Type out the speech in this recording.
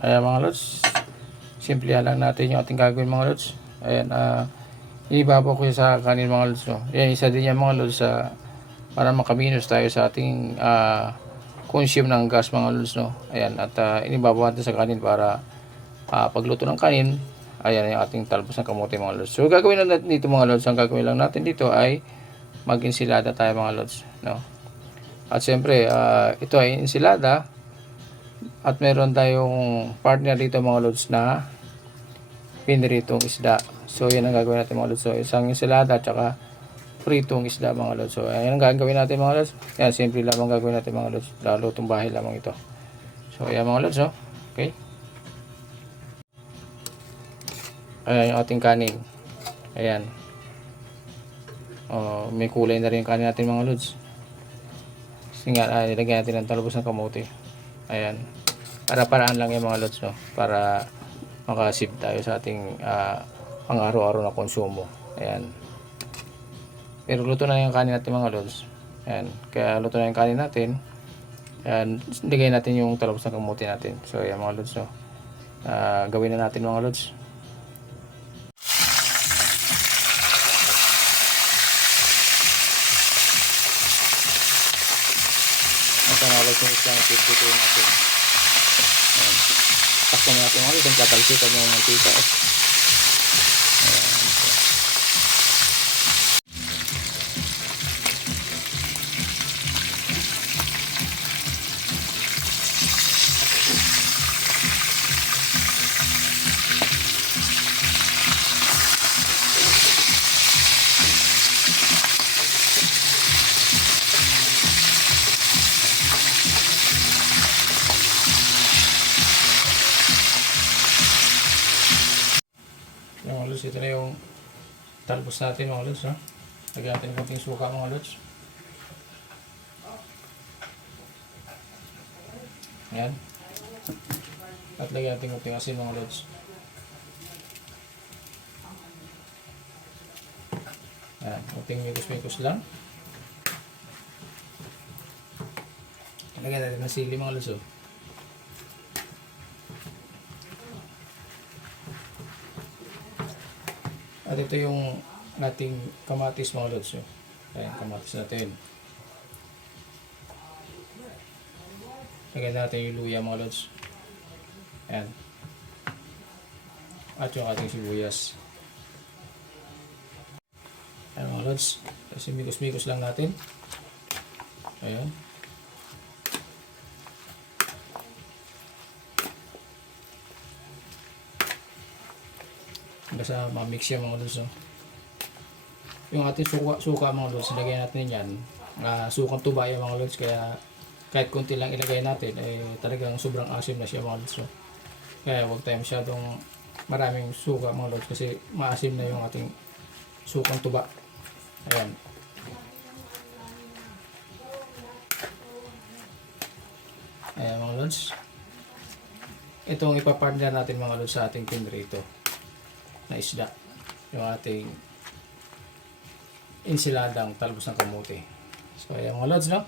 Ayan mga lods, simple lang natin yung ating gagawin mga lods. Ayan, inibabaw ko sa kanin mga lods. No? Ayan, isa din yan mga lods para makaminus tayo sa ating consume ng gas mga lods. No? Ayan, at inibabaw natin sa kanin para pagluto ng kanin. Ayan yung ating talbos ng kamote mga lods. So gagawin lang natin dito mga lods, ang gagawin lang natin dito ay mag-ensilada tayo mga lods. No? At siyempre, ito ay ensilada. At meron tayong partner dito mga lods na piniritong isda. So yan ang gagawin natin mga lods. So isang ensalada at saka pritong isda mga lods. So yan ang gagawin natin mga lods. Yan, simple lamang gagawin natin mga lods. Lutong bahay lamang ito. So yan mga lods. Oh. Okay. Ayan yung ating kanin. Ayan. May kulay na rin yung kanin natin mga lods. Kasi nga, nilagyan natin ng talbos ng kamote. Ayan. Para-paraan lang yung mga lods, no? Para makasave tayo sa ating pang-araw-araw na konsumo. Ayan. Pero luto na yung kanin natin mga lods. Ayan. Kaya luto na yung kanin natin. Ayan. Ligay natin yung talbos ng kamote natin. So, ayan mga lods, no? Gawin na natin mga lods. Nalag yung isang pipito natin. Ayan. Paksan natin mga lods. Tatalsikan yung mantika. Ayan. Mga lods, ito na yung talbos natin mga lods. No? Lagyan natin konting suka mga lods. Ayan. At lagyan natin konting asin mga lods. Ayan, konting mikos-mikos lang. Lagyan natin ng sili mga lods. At ito yung ating kamatis mga lods. Ayan, kamatis natin. Lagyan natin yung luya mga lods. Ayan. At yung ating sibuyas. Ayan mga lods. Kasi mikos-mikos lang natin. Ayan. Basta ma-mix yan mga lods. Yung ating suka mga lods, ilagay natin yan. Sukang tuba yung mga lods, kaya kahit konti lang ilagay natin, talagang sobrang asim na siya mga lods. Kaya huwag tayo masyadong maraming suka mga lods, kasi maasim na yung ating sukang tuba. Ayan. Ayan mga lods. Itong ipapartner natin mga lods sa ating pinrito na isda, yung ating ensiladang talbos ng kamote. So ayan mga lods, no?